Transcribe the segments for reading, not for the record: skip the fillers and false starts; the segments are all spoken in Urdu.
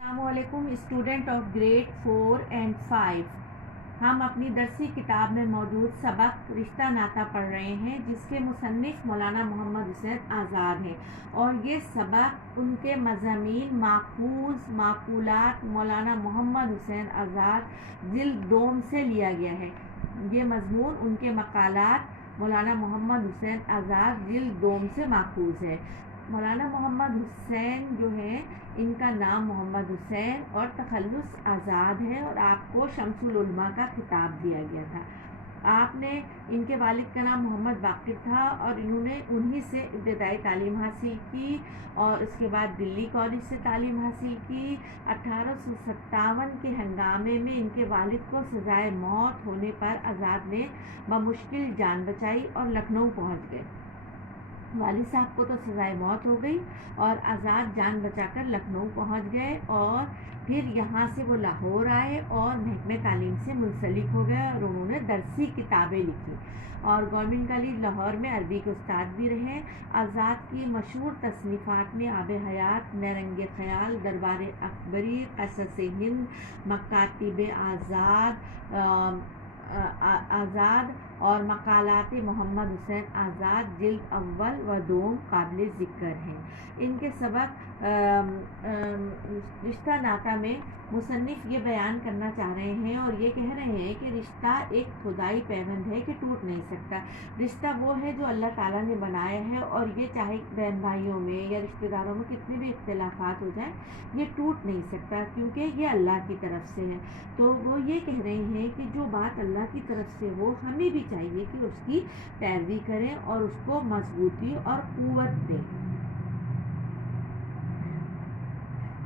السلام علیکم اسٹوڈنٹ آف گریڈ 4 اینڈ 5۔ ہم اپنی درسی کتاب میں موجود سبق رشتہ ناتا پڑھ رہے ہیں، جس کے مصنف مولانا محمد حسین آزاد ہیں، اور یہ سبق ان کے مضامین ماخوذ معقولات مولانا محمد حسین آزاد جلد دوم سے لیا گیا ہے۔ یہ مضمون ان کے مقالات مولانا محمد حسین آزاد جلد دوم سے ماخوذ ہے۔ مولانا محمد حسین جو ہے، ان کا نام محمد حسین اور تخلص آزاد ہے، اور آپ کو شمس العلماء کا خطاب دیا گیا تھا۔ آپ نے ان کے والد کا نام محمد باقر تھا، اور انہوں نے انہی سے ابتدائی تعلیم حاصل کی، اور اس کے بعد دلی کالج سے تعلیم حاصل کی۔ 1857 کے ہنگامے میں ان کے والد کو سزائے موت ہونے پر آزاد نے بمشکل جان بچائی اور لکھنؤ پہنچ گئے۔ والد صاحب کو تو سزائے موت ہو گئی، اور آزاد جان بچا کر لکھنؤ پہنچ گئے، اور پھر یہاں سے وہ لاہور آئے اور محکمہ تعلیم سے منسلک ہو گئے، اور انہوں نے درسی کتابیں لکھی، اور گورنمنٹ کالج لاہور میں عربی کے استاد بھی رہے۔ آزاد کی مشہور تصنیفات میں آب حیات، نیرنگ خیال، دربار اکبری، قصص ہند، مکاتب آزاد اور مقالات محمد حسین آزاد جلد اول و دوم قابل ذکر ہیں۔ ان کے سبق رشتہ ناتا میں مصنف یہ بیان کرنا چاہ رہے ہیں، اور یہ کہہ رہے ہیں کہ رشتہ ایک خدائی پیوند ہے کہ ٹوٹ نہیں سکتا۔ رشتہ وہ ہے جو اللہ تعالیٰ نے بنایا ہے، اور یہ چاہے بہن بھائیوں میں یا رشتہ داروں میں کتنے بھی اختلافات ہو جائیں، یہ ٹوٹ نہیں سکتا، کیونکہ یہ اللہ کی طرف سے ہے۔ تو وہ یہ کہہ رہے ہیں کہ جو بات اللہ کی طرف سے ہو، ہمیں بھی چاہیے کہ اس کی پیروی کریں اور اس کو مضبوطی اور قوت دیں۔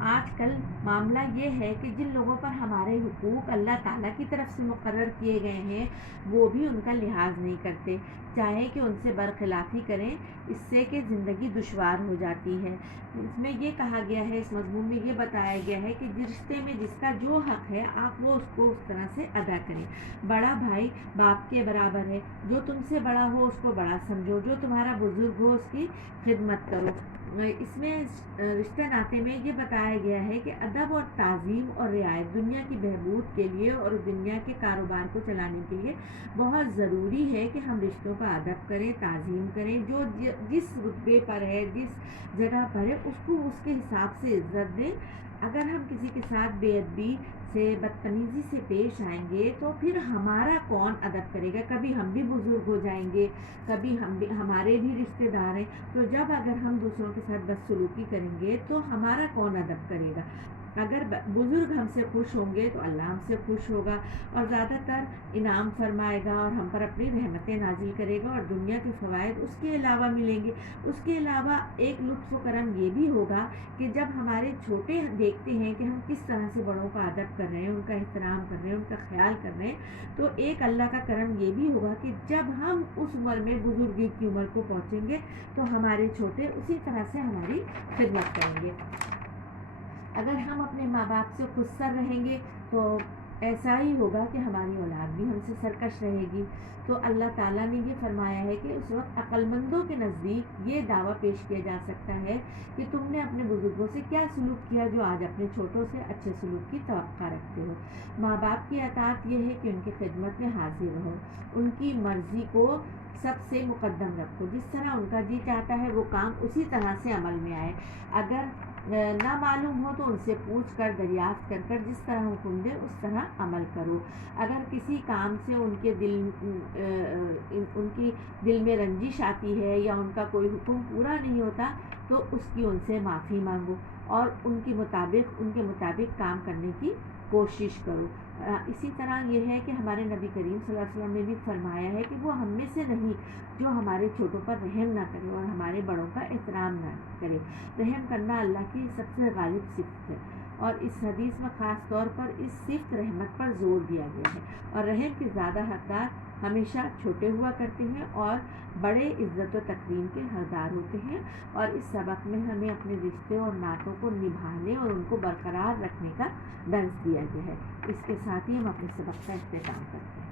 آج کل معاملہ یہ ہے کہ جن لوگوں پر ہمارے حقوق اللہ تعالیٰ کی طرف سے مقرر کیے گئے ہیں، وہ بھی ان کا لحاظ نہیں کرتے، چاہے کہ ان سے برخلافی کریں، اس سے کہ زندگی دشوار ہو جاتی ہے۔ اس میں یہ کہا گیا ہے، اس مضمون میں یہ بتایا گیا ہے کہ جس رشتے میں جس کا جو حق ہے، آپ وہ اس کو اس طرح سے ادا کریں۔ بڑا بھائی باپ کے برابر ہے، جو تم سے بڑا ہو اس کو بڑا سمجھو، جو تمہارا بزرگ ہو اس کی خدمت کرو۔ اس میں رشتہ ناتے میں یہ بتایا گیا ہے کہ ادب اور تعظیم اور رعایت دنیا کی بہبود کے لیے اور دنیا کے کاروبار کو چلانے کے لیے بہت ضروری ہے کہ ہم رشتوں کا ادب کریں، تعظیم کریں، جو جس رتبے پر ہے، جس جگہ پر ہے، اس کو اس کے حساب سے عزت دیں۔ اگر ہم کسی کے ساتھ بے ادبی سے، بدتمیزی سے پیش آئیں گے، تو پھر ہمارا کون ادب کرے گا؟ کبھی ہم بھی بزرگ ہو جائیں گے، کبھی ہمارے بھی رشتہ دار ہیں، تو جب اگر ہم دوسروں کے ساتھ بدسلوکی کریں گے تو ہمارا کون ادب کرے گا؟ اگر بزرگ ہم سے خوش ہوں گے تو اللہ ہم سے خوش ہوگا، اور زیادہ تر انعام فرمائے گا، اور ہم پر اپنی رحمتیں نازل کرے گا، اور دنیا کے فوائد اس کے علاوہ ملیں گے۔ اس کے علاوہ ایک لطف و کرم یہ بھی ہوگا کہ جب ہمارے چھوٹے دیکھتے ہیں کہ ہم کس طرح سے بڑوں کا ادب کر رہے ہیں، ان کا احترام کر رہے ہیں، ان کا خیال کر رہے ہیں، تو ایک اللہ کا کرم یہ بھی ہوگا کہ جب ہم اس عمر میں بزرگی کی عمر کو پہنچیں گے تو ہمارے چھوٹے اسی طرح سے ہماری خدمت کریں گے۔ اگر ہم اپنے ماں باپ سے خود سر رہیں گے تو ایسا ہی ہوگا کہ ہماری اولاد بھی ہم سے سرکش رہے گی۔ تو اللہ تعالیٰ نے یہ فرمایا ہے کہ اس وقت عقل مندوں کے نزدیک یہ دعویٰ پیش کیا جا سکتا ہے کہ تم نے اپنے بزرگوں سے کیا سلوک کیا جو آج اپنے چھوٹوں سے اچھے سلوک کی توقع رکھتے ہو۔ ماں باپ کی اطاعت یہ ہے کہ ان کی خدمت میں حاضر رہو، ان کی مرضی کو سب سے مقدم رکھو، جس طرح ان کا جی چاہتا ہے وہ کام اسی طرح سے عمل میں آئے۔ اگر نہ معلوم ہو تو ان سے پوچھ کر، دریافت کر کر جس طرح حکم دے اس طرح عمل کرو۔ اگر کسی کام سے ان کی دل میں رنجش آتی ہے یا ان کا کوئی حکم پورا نہیں ہوتا تو اس کی ان سے معافی مانگو، اور ان کے مطابق کام کرنے کی کوشش کرو۔ اسی طرح یہ ہے کہ ہمارے نبی کریم صلی اللہ علیہ وسلم نے بھی فرمایا ہے کہ وہ ہم میں سے نہیں جو ہمارے چھوٹوں پر رحم نہ کرے اور ہمارے بڑوں کا احترام نہ کرے۔ رحم کرنا اللہ کی سب سے غالب صفت ہے، اور اس حدیث میں خاص طور پر اس صفت رحمت پر زور دیا گیا ہے، اور رحم کے زیادہ حقدار ہمیشہ چھوٹے ہوا کرتے ہیں اور بڑے عزت و تکریم کے حقدار ہوتے ہیں۔ اور اس سبق میں ہمیں اپنے رشتے اور ناتوں کو نبھانے اور ان کو برقرار رکھنے کا درس دیا گیا ہے۔ اس کے ساتھ ہی ہم اپنے سبق کا اختتام کرتے ہیں۔